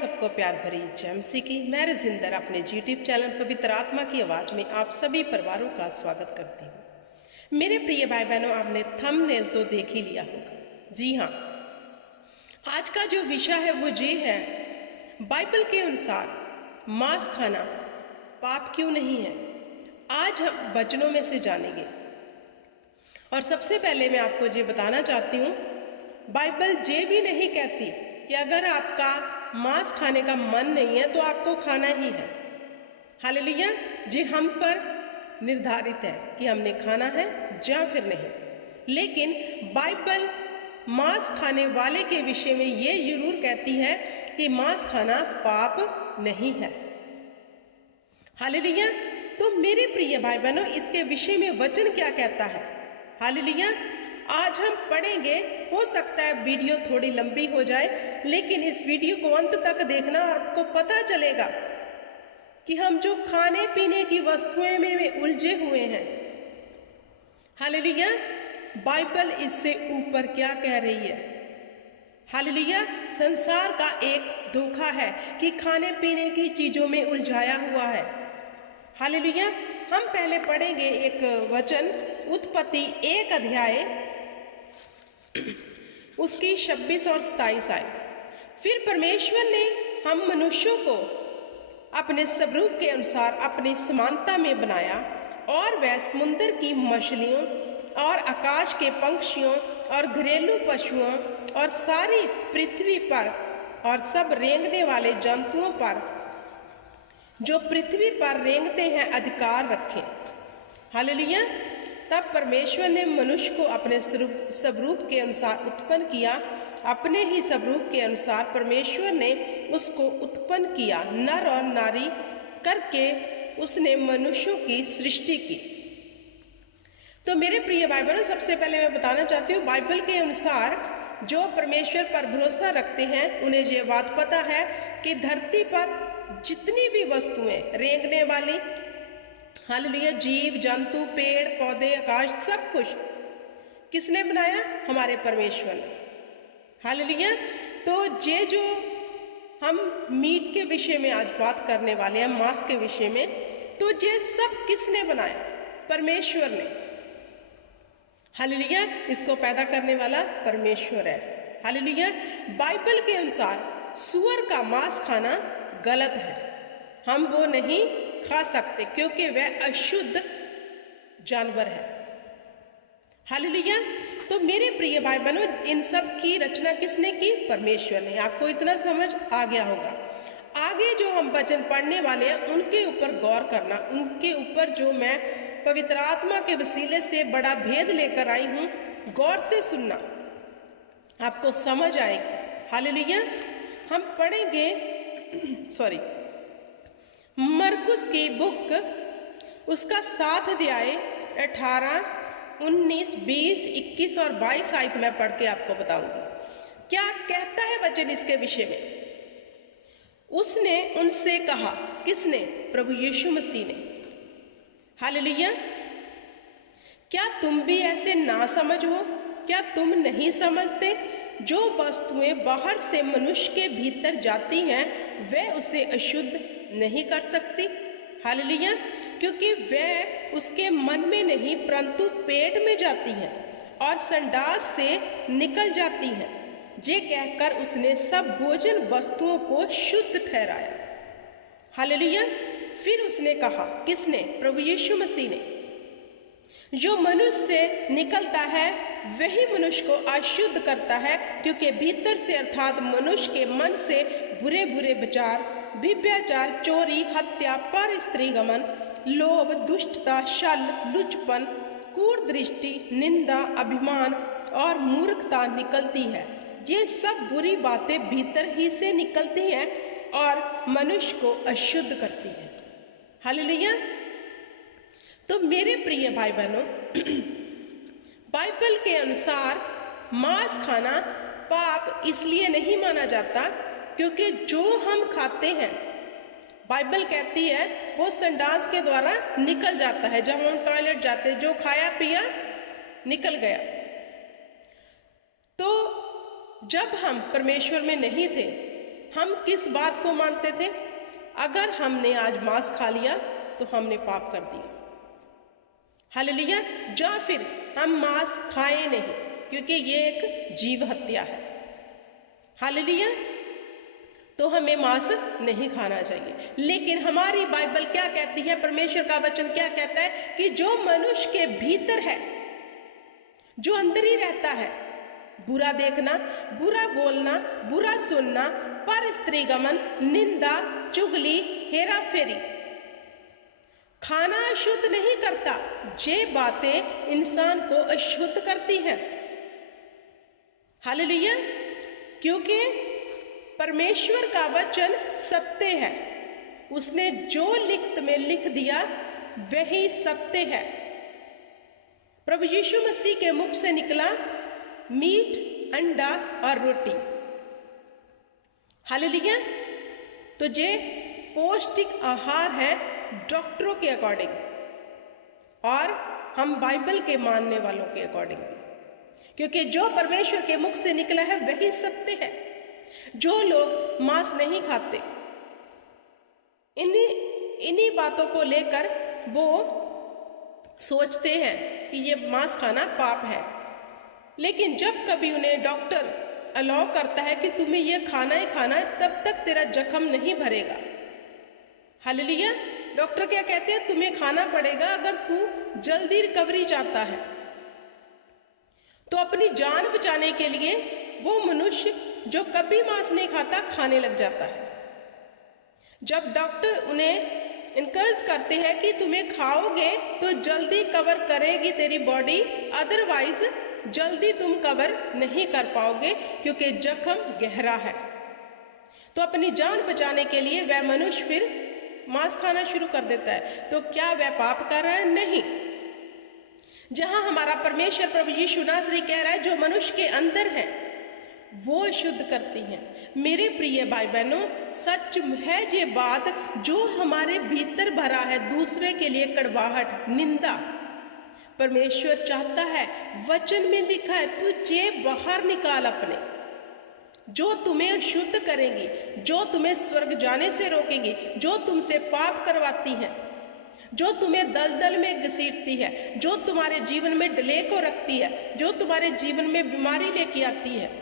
सबको प्यार भरी जय मसीह की। मैं रजिंदर अपने यूट्यूब चैनल पवित्र आत्मा की आवाज़ में आप सभी परिवारों का स्वागत करती हूँ। मेरे प्रिय भाई बहनों, आपने थंबनेल तो देख ही लिया होगा। जी हाँ, आज का जो विषय है वो ये है, बाइबल के अनुसार मांस खाना पाप क्यों नहीं है। आज हम वचनों में से जानेंगे। और सबसे पहले मैं आपको ये बताना चाहती हूँ, बाइबल ये भी नहीं कहती कि अगर आपका मांस खाने का मन नहीं है तो आपको खाना ही है। हालेलुया। जी हम पर निर्धारित है कि हमने खाना है या फिर नहीं। लेकिन बाइबल मांस खाने वाले के विषय में ये जरूर कहती है कि मांस खाना पाप नहीं है। हालेलुया। तो मेरे प्रिय भाई बहनों, इसके विषय में वचन क्या कहता है। हालेलुया। आज हम पढ़ेंगे। हो सकता है वीडियो थोड़ी लंबी हो जाए, लेकिन इस वीडियो को अंत तक देखना, आपको पता चलेगा कि हम जो खाने पीने की वस्तुएं में उलझे हुए हैं, हालेलुया, बाइबल इससे ऊपर क्या कह रही है। हालेलुया। संसार का एक धोखा है कि खाने पीने की चीजों में उलझाया हुआ है। हालेलुया। हम पहले पढ़ेंगे एक वचन, उत्पत्ति 1 अध्याय उसकी 26 और 27 आए। फिर परमेश्वर ने हम मनुष्यों को अपने स्वरूप के अनुसार अपनी समानता में बनाया, और वह समुद्र की मछलियों और आकाश के पंछियों और घरेलू पशुओं और सारी पृथ्वी पर और सब रेंगने वाले जंतुओं पर जो पृथ्वी पर रेंगते हैं अधिकार रखें। हालेलुया। तब परमेश्वर ने मनुष्य को अपने स्वरूप के अनुसार उत्पन्न किया। अपने ही स्वरूप के अनुसार परमेश्वर ने उसको उत्पन्न किया, नर और नारी करके उसने मनुष्यों की सृष्टि की। तो मेरे प्रिय भाई बहनों, सबसे पहले मैं बताना चाहती हूँ, बाइबल के अनुसार जो परमेश्वर पर भरोसा रखते हैं उन्हें ये बात पता है कि धरती पर जितनी भी वस्तुएं रेंगने वाली, हालेलुया, जीव जंतु पेड़ पौधे आकाश सब कुछ किसने बनाया? हमारे परमेश्वर ने। हालेलुया। तो ये जो हम मीट के विषय में आज बात करने वाले हैं, मांस के विषय में, तो ये सब किसने बनाया? परमेश्वर ने। हालेलुया। इसको पैदा करने वाला परमेश्वर है। हालेलुया। बाइबल के अनुसार सूअर का मांस खाना गलत है। हम वो नहीं खा सकते क्योंकि वह अशुद्ध जानवर है। हालेलुया। तो मेरे प्रिय भाई बहनों, इन सब की रचना किसने की? परमेश्वर ने। आपको इतना समझ आ गया होगा। आगे जो हम वचन पढ़ने वाले हैं उनके ऊपर गौर करना, उनके ऊपर जो मैं पवित्र आत्मा के वसीले से बड़ा भेद लेकर आई हूं, गौर से सुनना, आपको समझ आएगी। हालेलुया। हम पढ़ेंगे मरकुस की बुक, उसका 7 अध्याय 18, 19, 20, 21 और 22 आयत मैं पढ़ के आपको बताऊंगी क्या कहता है वचन इसके विषय में। उसने उनसे कहा, किसने? प्रभु यीशु मसीह ने। हालेलुया। क्या तुम भी ऐसे ना समझ हो? क्या तुम नहीं समझते? जो वस्तुएं बाहर से मनुष्य के भीतर जाती हैं वह उसे अशुद्ध नहीं कर सकती। हालेलुया। क्योंकि वह उसके मन में नहीं परंतु पेट में जाती हैं और संडास से निकल जाती हैं। ये कहकर उसने सब भोजन वस्तुओं को शुद्ध ठहराया। हालेलुया। फिर उसने कहा, किसने? प्रभु यीशु मसीह ने, जो मनुष्य से निकलता है वही मनुष्य को अशुद्ध करता है, क्योंकि भीतर से अर्थात मनुष्य के मन से बुरे बुरे विचार, व्यभिचार, चोरी, हत्या, पर स्त्रीगमन, लोभ, दुष्टता, छल, लुचपन, क्रूर दृष्टि, निंदा, अभिमान और मूर्खता निकलती है। ये सब बुरी बातें भीतर ही से निकलती हैं और मनुष्य को अशुद्ध करती हैं। हालेलुया। तो मेरे प्रिय भाई बहनों, बाइबल के अनुसार मांस खाना पाप इसलिए नहीं माना जाता क्योंकि जो हम खाते हैं, बाइबल कहती है, वो संडास के द्वारा निकल जाता है। जब हम टॉयलेट जाते हैं, जो खाया पिया निकल गया। तो जब हम परमेश्वर में नहीं थे हम किस बात को मानते थे? अगर हमने आज मांस खा लिया तो हमने पाप कर दिया। हालेलुया। या फिर हम मांस खाएं नहीं क्योंकि ये एक जीव हत्या है। हालेलुया। तो हमें मांस नहीं खाना चाहिए। लेकिन हमारी बाइबल क्या कहती है, परमेश्वर का वचन क्या कहता है कि जो मनुष्य के भीतर है, जो अंदर ही रहता है, बुरा देखना, बुरा बोलना, बुरा सुनना, पर स्त्री गमन, निंदा, चुगली, हेरा फेरी, खाना अशुद्ध नहीं करता। ये बातें इंसान को अशुद्ध करती हैं। हालेलुया। क्योंकि परमेश्वर का वचन सत्य है। उसने जो लिखत में लिख दिया वही सत्य है। प्रभु यीशु मसीह के मुख से निकला मीट, अंडा और रोटी। हालेलुया। तो ये पौष्टिक आहार है डॉक्टरों के अकॉर्डिंग और हम बाइबल के मानने वालों के अकॉर्डिंग भी, क्योंकि जो परमेश्वर के मुख से निकला है वही सत्य है। जो लोग मांस नहीं खाते, इन्हीं बातों को लेकर वो सोचते हैं कि ये मांस खाना पाप है। लेकिन जब कभी उन्हें डॉक्टर अलाउ करता है कि तुम्हें ये खाना ही खाना है, तब तक तेरा जख्म नहीं भरेगा। हालेलुया। डॉक्टर क्या कहते हैं? तुम्हें खाना पड़ेगा अगर तू जल्दी रिकवरी चाहता है। तो अपनी जान बचाने के लिए वो मनुष्य जो कभी मांस नहीं खाता खाने लग जाता है। जब डॉक्टर उन्हें इनकरेज करते हैं कि तुम्हें खाओगे तो जल्दी कवर करेगी तेरी बॉडी, अदरवाइज जल्दी तुम कवर नहीं कर पाओगे क्योंकि जख्म गहरा है। तो अपनी जान बचाने के लिए वह मनुष्य फिर मांस खाना शुरू कर देता है। तो क्या वह पाप कर रहा है? नहीं। जहां हमारा परमेश्वर प्रभु यीशु नासरी कह रहा है जो मनुष्य के अंदर है वो शुद्ध करती हैं। मेरे प्रिय भाई बहनों, सच है ये बात, जो हमारे भीतर भरा है दूसरे के लिए कड़वाहट, निंदा, परमेश्वर चाहता है, वचन में लिखा है, तुझे बाहर निकाल अपने, जो तुम्हें अशुद्ध करेंगी, जो तुम्हें स्वर्ग जाने से रोकेंगी, जो तुमसे पाप करवाती हैं, जो तुम्हें दलदल में घसीटती है, जो तुम्हारे जीवन में डले को रखती है, जो तुम्हारे जीवन में बीमारी लेके आती है।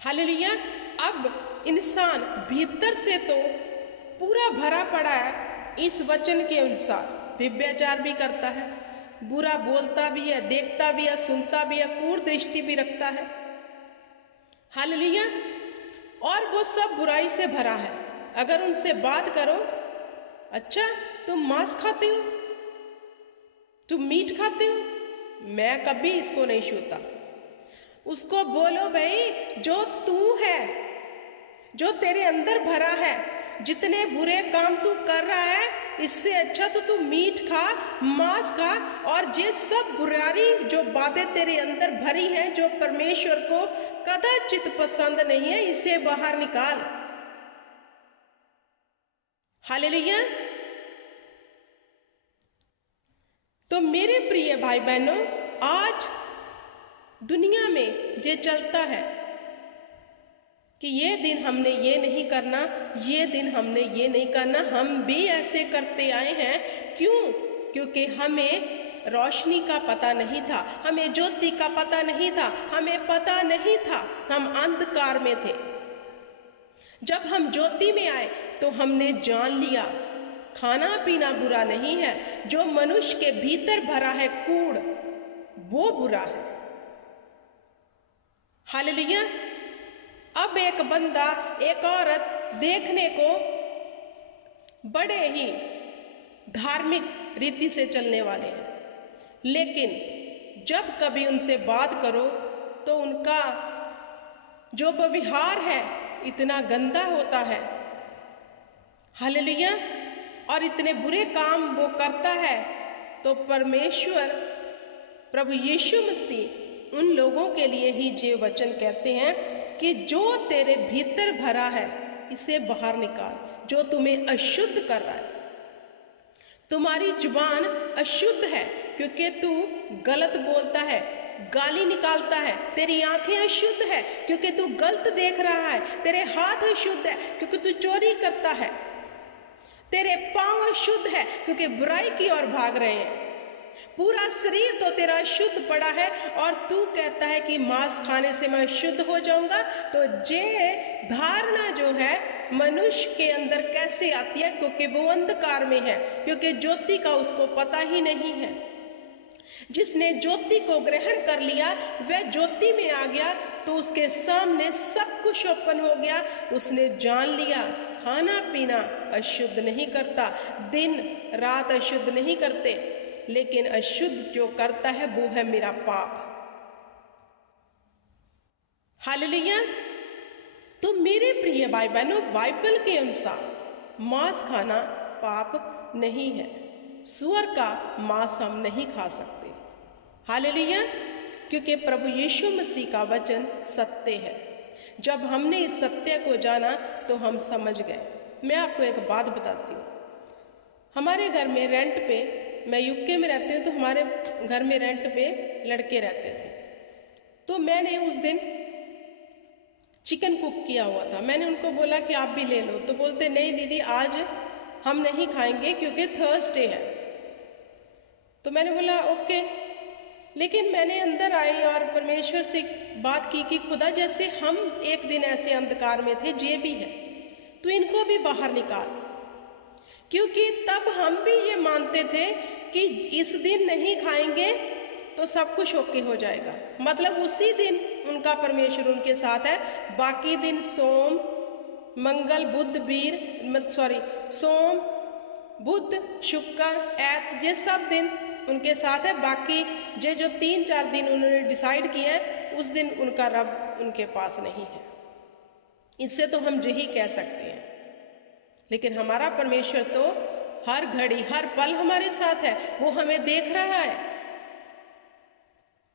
हालेलुया। अब इंसान भीतर से तो पूरा भरा पड़ा है इस वचन के अनुसार, व्यभिचार भी करता है, बुरा बोलता भी है, देखता भी है, सुनता भी है, कूट दृष्टि भी रखता है। हालेलुया। और वो सब बुराई से भरा है। अगर उनसे बात करो, अच्छा तुम मांस खाते हो, तुम मीट खाते हो, मैं कभी इसको नहीं छूता। उसको बोलो भाई, जो तू है, जो तेरे अंदर भरा है, जितने बुरे काम तू कर रहा है, इससे अच्छा तो तू मीट खा, मांस खा, और ये सब बुराई जो बातें तेरे अंदर भरी हैं, जो परमेश्वर को कदाचित पसंद नहीं है, इसे बाहर निकाल। हालेलुया। तो मेरे प्रिय भाई बहनों, आज दुनिया में ये चलता है कि ये दिन हमने ये नहीं करना, ये दिन हमने ये नहीं करना। हम भी ऐसे करते आए हैं। क्यों? क्योंकि हमें रोशनी का पता नहीं था, हमें ज्योति का पता नहीं था, हमें पता नहीं था, हम अंधकार में थे। जब हम ज्योति में आए तो हमने जान लिया खाना पीना बुरा नहीं है, जो मनुष्य के भीतर भरा है कूड़, वो बुरा है। हालेलुया। अब एक बंदा, एक औरत देखने को बड़े ही धार्मिक रीति से चलने वाले हैं, लेकिन जब कभी उनसे बात करो तो उनका जो व्यवहार है इतना गंदा होता है। हालेलुया। और इतने बुरे काम वो करता है। तो परमेश्वर प्रभु यीशु मसीह उन लोगों के लिए ही ये वचन कहते हैं कि जो तेरे भीतर भरा है इसे बाहर निकाल, जो तुम्हें अशुद्ध कर रहा है। तुम्हारी जुबान अशुद्ध है क्योंकि तू गलत बोलता है, गाली निकालता है। तेरी आंखें अशुद्ध है क्योंकि तू गलत देख रहा है। तेरे हाथ अशुद्ध है क्योंकि तू चोरी करता है। तेरे पांव अशुद्ध है क्योंकि बुराई की ओर भाग रहे हैं। पूरा शरीर तो तेरा शुद्ध पड़ा है और तू कहता है कि मांस खाने से मैं शुद्ध हो जाऊंगा। तो ये धारणा जो है मनुष्य के अंदर कैसे आती है? क्योंकि वो अंधकार में है, क्योंकि ज्योति का उसको पता ही नहीं है। जिसने ज्योति को ग्रहण कर लिया वह ज्योति में आ गया, तो उसके सामने सब कुछ ओपन हो गया। उसने जान लिया खाना पीना अशुद्ध नहीं करता, दिन रात अशुद्ध नहीं करते, लेकिन अशुद्ध जो करता है वो है मेरा पाप। हालेलुया। तो मेरे प्रिय भाई बहनों, बाइबल के अनुसार मांस खाना पाप नहीं है। सूअर का मांस हम नहीं खा सकते। हालेलुया। क्योंकि प्रभु यीशु मसीह का वचन सत्य है। जब हमने इस सत्य को जाना तो हम समझ गए। मैं आपको एक बात बताती हूँ। हमारे घर में रेंट पे, मैं यूके में रहती हूँ, तो हमारे घर में रेंट पे लड़के रहते थे। तो मैंने उस दिन चिकन कुक किया हुआ था। मैंने उनको बोला कि आप भी ले लो, तो बोलते नहीं दीदी आज हम नहीं खाएंगे क्योंकि थर्सडे है। तो मैंने बोला ओके। लेकिन मैंने अंदर आई और परमेश्वर से बात की कि खुदा जैसे हम एक दिन ऐसे अंधकार में थे, ये भी है, तो इनको भी बाहर निकाल। क्योंकि तब हम भी ये मानते थे कि इस दिन नहीं खाएंगे तो सब कुछ ओके हो जाएगा। मतलब उसी दिन उनका परमेश्वर उनके साथ है, बाकी दिन सोम मंगल बुध सोम बुध शुक्र ऐत ये सब दिन उनके साथ है। बाकी ये जो 3-4 दिन उन्होंने डिसाइड किए हैं, उस दिन उनका रब उनके पास नहीं है। इससे तो हम यही कह सकते हैं। लेकिन हमारा परमेश्वर तो हर घड़ी हर पल हमारे साथ है, वो हमें देख रहा है।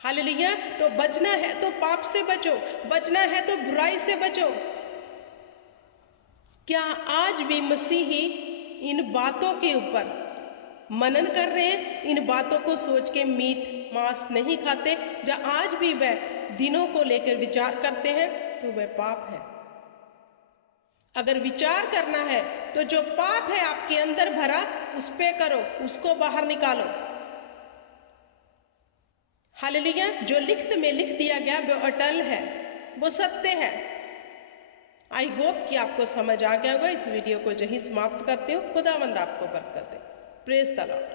हालेलुया। तो बचना है तो पाप से बचो, बचना है तो बुराई से बचो। क्या आज भी मसीही इन बातों के ऊपर मनन कर रहे हैं? इन बातों को सोच के मीट मांस नहीं खाते? या आज भी वह दिनों को लेकर विचार करते हैं? तो वह पाप है। अगर विचार करना है तो जो पाप है आपके अंदर भरा उस पे करो, उसको बाहर निकालो। हालेलुया। जो लिखत में लिख दिया गया वो अटल है, वो सत्य है। आई होप कि आपको समझ आ गया होगा। इस वीडियो को यहीं समाप्त करते हो। खुदावंद आपको बरकत दे। Praise the Lord.